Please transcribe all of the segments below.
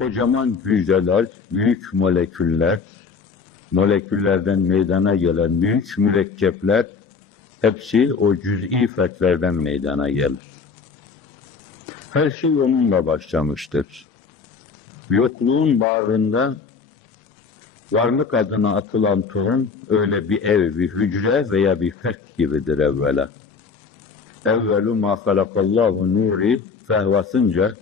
kocaman hücreler, büyük moleküller, moleküllerden meydana gelen büyük mürekkepler, hepsi o cüz'i fertlerden meydana gelir. Her şey onunla başlamıştır. Yokluğun bağrında varlık adına atılan tohum öyle bir ev, bir hücre veya bir fert gibidir evvela. Evvelu ma halakallahu nuri fehvasınca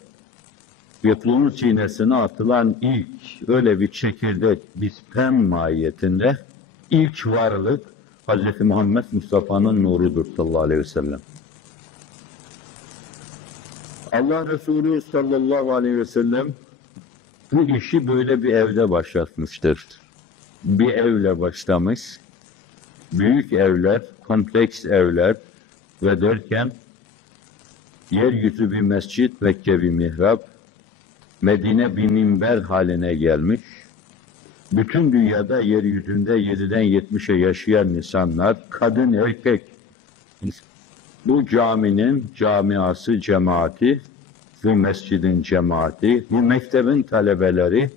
yokluğun sinesine atılan ilk öyle bir çekirdek, bir sperm mahiyetinde ilk varlık Hz. Muhammed Mustafa'nın nurudur sallallahu aleyhi ve sellem. Allah Resulü sallallahu aleyhi ve sellem bu işi böyle bir evde başlatmıştır. Bir evle başlamış, büyük evler, kompleks evler ve derken yeryüzü bir mescit, Mekke bir mihrap, Medine bir minber haline gelmiş. Bütün dünyada yeryüzünde 7'den 70'e yaşayan insanlar, kadın, erkek, bu caminin camiası, cemaati, bu mescidin cemaati, bu mektebin talebeleri,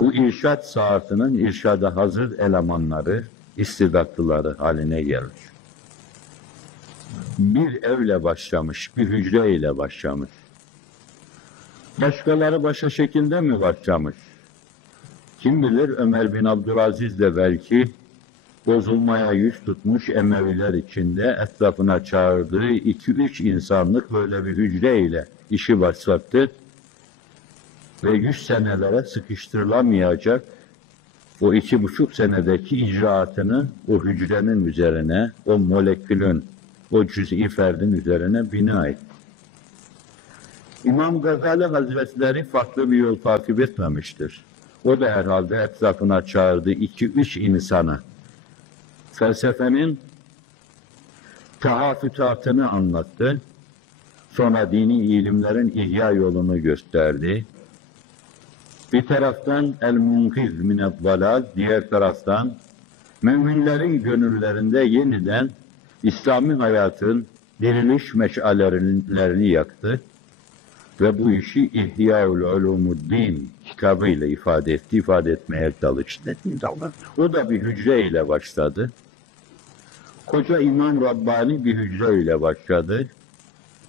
bu irşad saatinin irşada hazır elemanları, istidatlıları haline gelmiş. Bir evle başlamış, bir hücreyle başlamış. Başkaları başka şekilde mi başlamış? Kim bilir Ömer bin Abdülaziz de belki bozulmaya yüz tutmuş Emeviler içinde etrafına çağırdığı 2-3 insanlık böyle bir hücreyle işi başlattı ve 100 senelere sıkıştırılamayacak o 2,5 senedeki icraatını o hücrenin üzerine, o molekülün, o cüz'i ferdin üzerine bina etti. İmam Gazali Hazretleri farklı bir yol takip etmemiştir. O da herhalde etrafına çağırdığı 2-3 insanı felsefenin tahafütatını anlattı. Sonra dini ilimlerin ihya yolunu gösterdi. Bir taraftan el-munkiz mined-dalal, diğer taraftan müminlerin gönüllerinde yeniden İslami hayatın diriliş meşalelerini yaktı ve bu işi İhya-ül Ulumuddin kitabıyla ifade etmeye çalıştı. O da bir hücreyle başladı. Koca İmam Rabbani bir hücreyle başladı.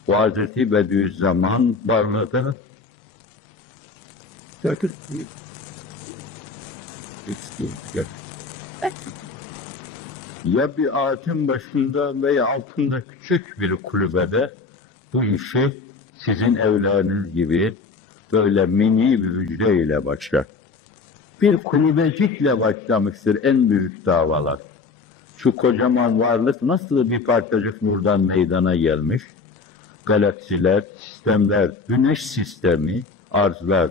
O Hazreti Bediüzzaman varlığı ya bir ağacın başında veya altında küçük bir kulübede bu işi sizin evleriniz gibi böyle mini bir hücreyle başlar. Bir kulübecikle başlamıştır en büyük davalar. Şu kocaman varlık nasıl bir parçacık buradan meydana gelmiş? Galaksiler, sistemler, güneş sistemi, arzlar,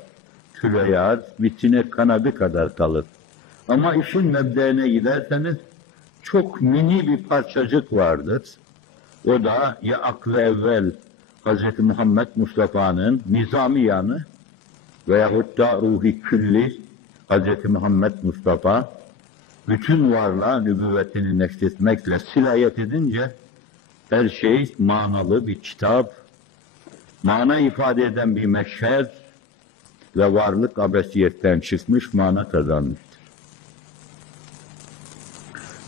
küre arz, bitine kanadı kadar kalır. Ama işin mebdeğine giderseniz çok mini bir parçacık vardır. O da ya aklı evvel Hz. Muhammed Mustafa'nın nizami yanı veyahut da ruhi külli Hz. Muhammed Mustafa bütün varlığa nübüvvetini neşretmekle silayet edince her şey manalı bir kitap, mana ifade eden bir meşher ve varlık abesiyetten çıkmış mana kazanmıştır.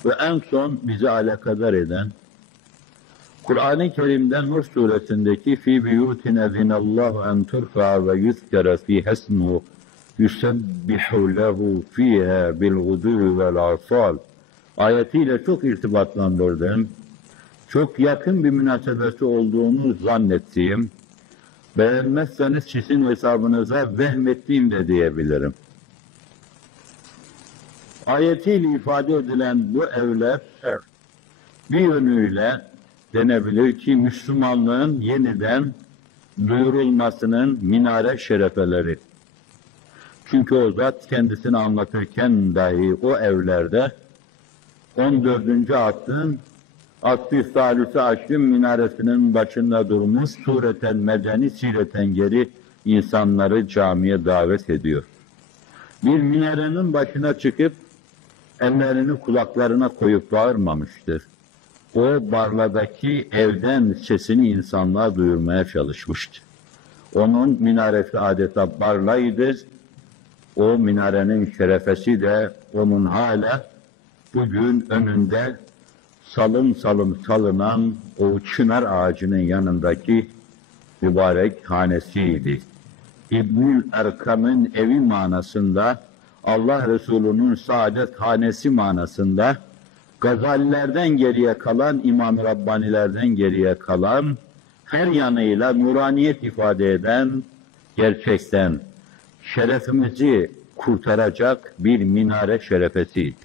Ve en son bizi alakadar eden Kur'an-ı Kerim'den Nur suresindeki fi biyutin ezinallahu en turfa ve yuzkara fiha ismuhu yusebbihu lehu fiha bil gudu vel asal ayetiyle çok irtibatlandırdım. Çok yakın bir münasebeti olduğunu zannettiğim, beğenmezseniz sizin hesabınıza vehmettiğim de diyebilirim. Ayetiyle ifade edilen bu evler bir yönüyle denebilir ki Müslümanlığın yeniden duyurulmasının minare şerefeleri. Çünkü o zat kendisini anlatırken dahi o evlerde 14. asrın Asr-ı Salüs-i Aşrın minaresinin başında durmuş sureten medeni sireten geri insanları camiye davet ediyor. Bir minarenin başına çıkıp ellerini kulaklarına koyup bağırmamıştır. O barladaki evden sesini insanlığa duyurmaya çalışmıştı. Onun minaresi adeta barlaydı. O minarenin şerefesi de onun hala bugün önünde salım salım salınan o çınar ağacının yanındaki mübarek hanesiydi. İbnül Erkam'ın evi manasında, Allah Resulü'nün saadet hanesi manasında, Gazalilerden geriye kalan, İmam-ı Rabbanilerden geriye kalan, her yanıyla nuraniyet ifade eden, gerçekten şerefimizi kurtaracak bir minare şerefesiydi.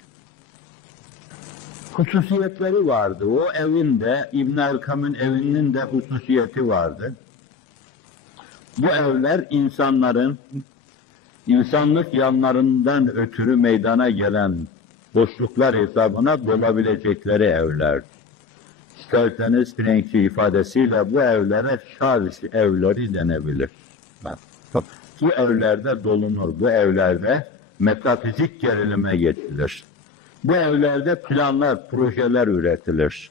Hususiyetleri vardı. O evinde, İbn Erkam'ın evinin de hususiyeti vardı. Bu evler insanlık yanlarından ötürü meydana gelen boşluklar hesabına dolabilecekleri evler. İsterseniz Frenkçi ifadesiyle bu evlere şarj evleri denebilir. Bak, bu evlerde dolunur, bu evlerde metafizik gerilime geçilir. Bu evlerde planlar, projeler üretilir.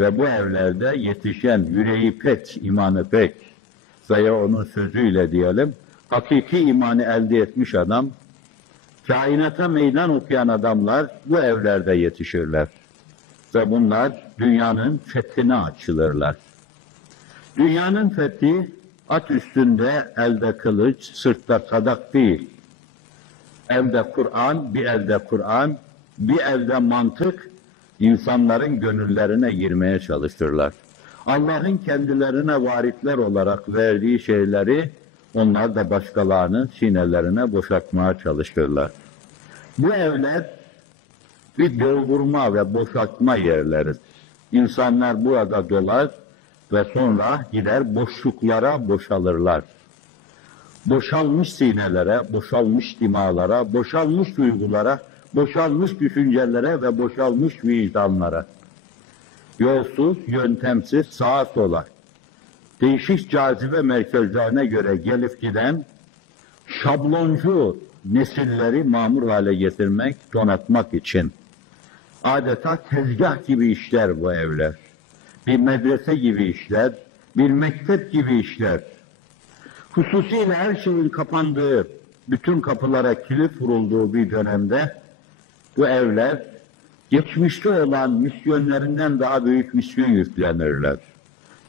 Ve bu evlerde yetişen yüreği pek, imanı pek, veya onun sözüyle diyelim, hakiki imanı elde etmiş adam, kainata meydan okuyan adamlar bu evlerde yetişirler. Ve bunlar dünyanın fethine açılırlar. Dünyanın fethi, at üstünde, elde kılıç, sırtta sadak değil. Evde Kur'an, bir elde Kur'an, bir elde mantık, insanların gönüllerine girmeye çalışırlar. Allah'ın kendilerine varitler olarak verdiği şeyleri, onlar da başkalarının sinelerine boşaltmaya çalışırlar. Bu evler bir doldurma ve boşaltma yerleri. İnsanlar burada dolar ve sonra gider boşluklara boşalırlar. Boşalmış sinelere, boşalmış dimalara, boşalmış duygulara, boşalmış düşüncelere ve boşalmış vicdanlara. Yolsuz, yöntemsiz, sağa sola, değişik cazibe merkezlerine göre gelip giden şabloncu nesilleri mamur hale getirmek, donatmak için adeta tezgah gibi işler bu evler. Bir medrese gibi işler, bir mektep gibi işler. Hususiyle her şeyin kapandığı, bütün kapılara kilit vurulduğu bir dönemde bu evler geçmişte olan misyonlarından daha büyük misyon yüklenirler.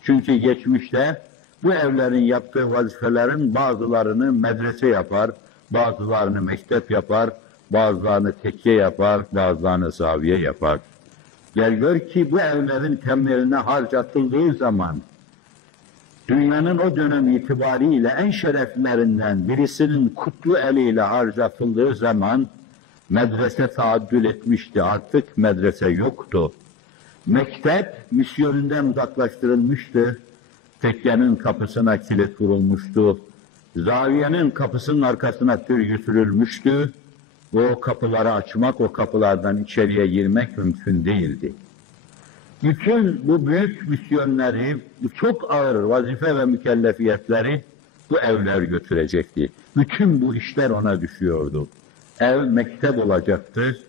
Çünkü geçmişte bu evlerin yaptığı vazifelerin bazılarını medrese yapar, bazılarını mektep yapar, bazılarını tekke yapar, bazılarını zaviye yapar. Gel gör ki bu evlerin temeline harcatıldığı zaman, dünyanın o dönem itibariyle en şereflerinden birisinin kutlu eliyle harcatıldığı zaman, medrese taaddül etmişti, artık medrese yoktu. Mektep misyonundan uzaklaştırılmıştı, tekkenin kapısına kilit vurulmuştu, zaviyenin kapısının arkasına tür sürülmüştü. O kapıları açmak, o kapılardan içeriye girmek mümkün değildi. Bütün bu büyük misyonları, bu çok ağır vazife ve mükellefiyetleri bu evler götürecekti. Bütün bu işler ona düşüyordu. Ev mektep olacaktı,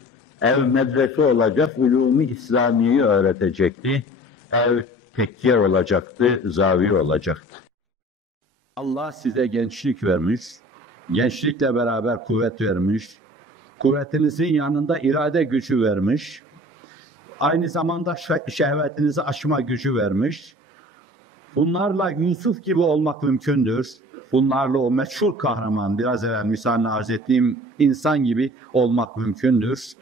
ev medrese olacak, ulûm-i İslamiye'yi öğretecekti, ev tekke olacaktı, zaviye olacaktı. Allah size gençlik vermiş, gençlikle beraber kuvvet vermiş, kuvvetinizin yanında irade gücü vermiş, aynı zamanda şehvetinizi aşma gücü vermiş. Bunlarla Yusuf gibi olmak mümkündür. Bunlarla o meşhur kahraman, biraz evvel misalini arz ettiğim insan gibi olmak mümkündür.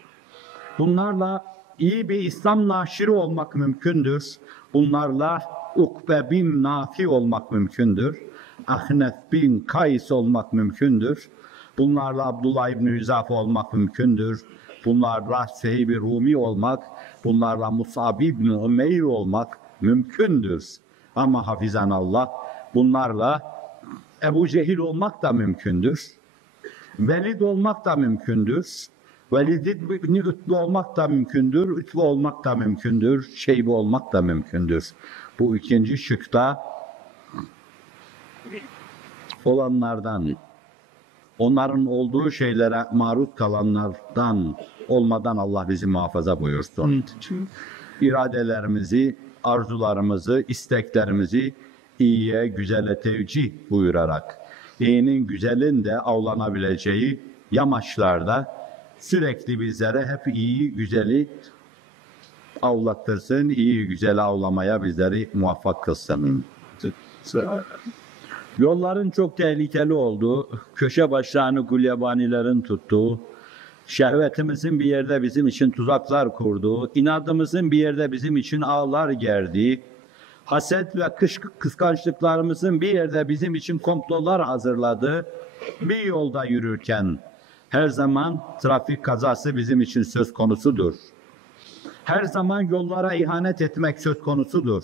Bunlarla iyi bir İslam naşiri olmak mümkündür. Bunlarla Ukbe bin Nafi olmak mümkündür. Ahnef bin Kays olmak mümkündür. Bunlarla Abdullah İbni Hüzafe olmak mümkündür. Bunlarla Sehib-i Rumi olmak, bunlarla Musab İbni Umeyr olmak mümkündür. Ama hafizanallah, bunlarla Ebu Cehil olmak da mümkündür. Velid olmak da mümkündür. Velid İbni Ütbe olmak da mümkündür. Ütbe olmak da mümkündür. Şeybe olmak da mümkündür. Bu ikinci şıkta olanlardan, onların olduğu şeylere maruz kalanlardan olmadan Allah bizi muhafaza buyursun. İradelerimizi, arzularımızı, isteklerimizi iyiye, güzele tevcih buyurarak, iyinin güzelin de avlanabileceği yamaçlarda sürekli bizlere hep iyi, güzeli avlattırsın, iyi, güzeli avlamaya bizleri muvaffak kılsın. Yolların çok tehlikeli olduğu, köşe başlarını gulyabanilerin tuttuğu, şehvetimizin bir yerde bizim için tuzaklar kurduğu, inadımızın bir yerde bizim için ağlar gerdiği, haset ve kıskançlıklarımızın bir yerde bizim için komplolar hazırladığı bir yolda yürürken her zaman trafik kazası bizim için söz konusudur. Her zaman yollara ihanet etmek söz konusudur.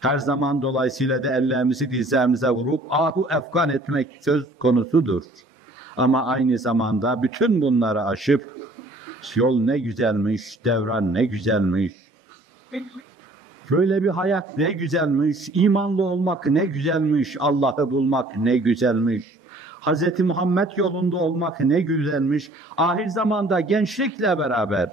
Her zaman dolayısıyla da ellerimizi dizlerimize vurup ahu efkan etmek söz konusudur. Ama aynı zamanda bütün bunları aşıp yol ne güzelmiş, devran ne güzelmiş, böyle bir hayat ne güzelmiş, imanlı olmak ne güzelmiş, Allah'ı bulmak ne güzelmiş, Hz. Muhammed yolunda olmak ne güzelmiş, ahir zamanda gençlikle beraber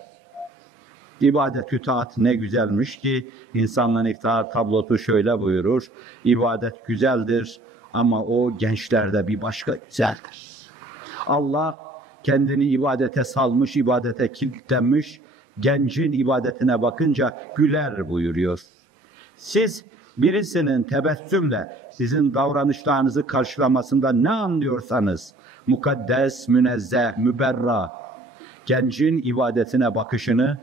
ibadet-ü taat ne güzelmiş ki insanların iftihar tablosu şöyle buyurur: ibadet güzeldir ama o gençlerde bir başka güzeldir. Allah kendini ibadete salmış, ibadete kilitlenmiş, gencin ibadetine bakınca güler buyuruyor. Siz birisinin tebessümle sizin davranışlarınızı karşılamasında ne anlıyorsanız, mukaddes, münezzeh, müberra, gencin ibadetine bakışını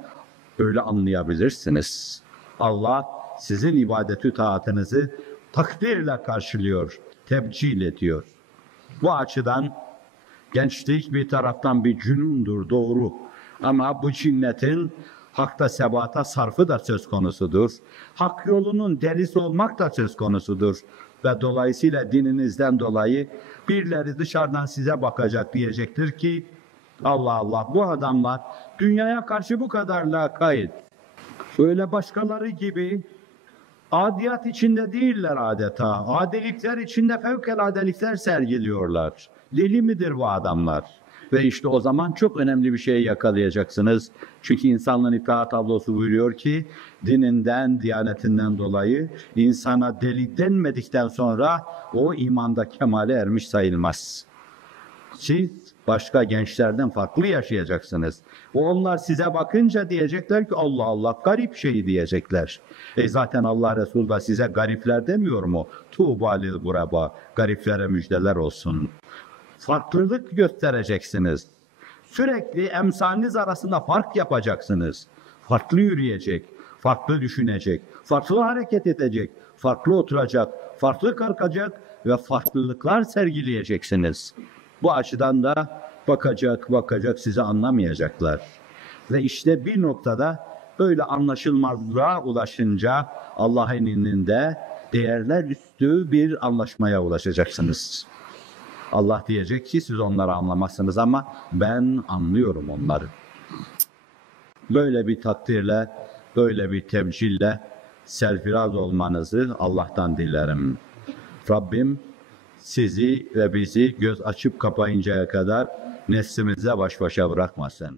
öyle anlayabilirsiniz. Allah sizin ibadetü taatınızı takdirle karşılıyor, tebcil ediyor. Bu açıdan gençlik bir taraftan bir cünundur, doğru. Ama bu cinnetin hakta sebata sarfı da söz konusudur. Hak yolunun delisi olmak da söz konusudur. Ve dolayısıyla dininizden dolayı birileri dışarıdan size bakacak, diyecektir ki Allah Allah, bu adamlar dünyaya karşı bu kadar lakayt, öyle başkaları gibi adiyat içinde değiller adeta. Adilikler içinde fevkaladelikler sergiliyorlar. Deli midir bu adamlar? Ve işte o zaman çok önemli bir şey yakalayacaksınız. Çünkü insanlığın itaat tablosu buyuruyor ki dininden, diyanetinden dolayı insana deli denmedikten sonra o imanda kemale ermiş sayılmaz. Siz başka gençlerden farklı yaşayacaksınız. Onlar size bakınca diyecekler ki Allah Allah, garip şey diyecekler. Zaten Allah Resulü da size garipler demiyor mu? Tuğba lil gureba, gariplere müjdeler olsun. Farklılık göstereceksiniz. Sürekli emsaliniz arasında fark yapacaksınız. Farklı yürüyecek, farklı düşünecek, farklı hareket edecek, farklı oturacak, farklı kalkacak ve farklılıklar sergileyeceksiniz. Bu açıdan da bakacak sizi anlamayacaklar. Ve işte bir noktada böyle anlaşılmazlığa ulaşınca Allah'ın indinde değerler üstü bir anlaşmaya ulaşacaksınız. Allah diyecek ki siz onları anlamazsınız ama ben anlıyorum onları. Böyle bir takdirle, böyle bir temcille serfiraz olmanızı Allah'tan dilerim. Rabbim sizi ve bizi göz açıp kapayıncaya kadar neslimize baş başa bırakmasın.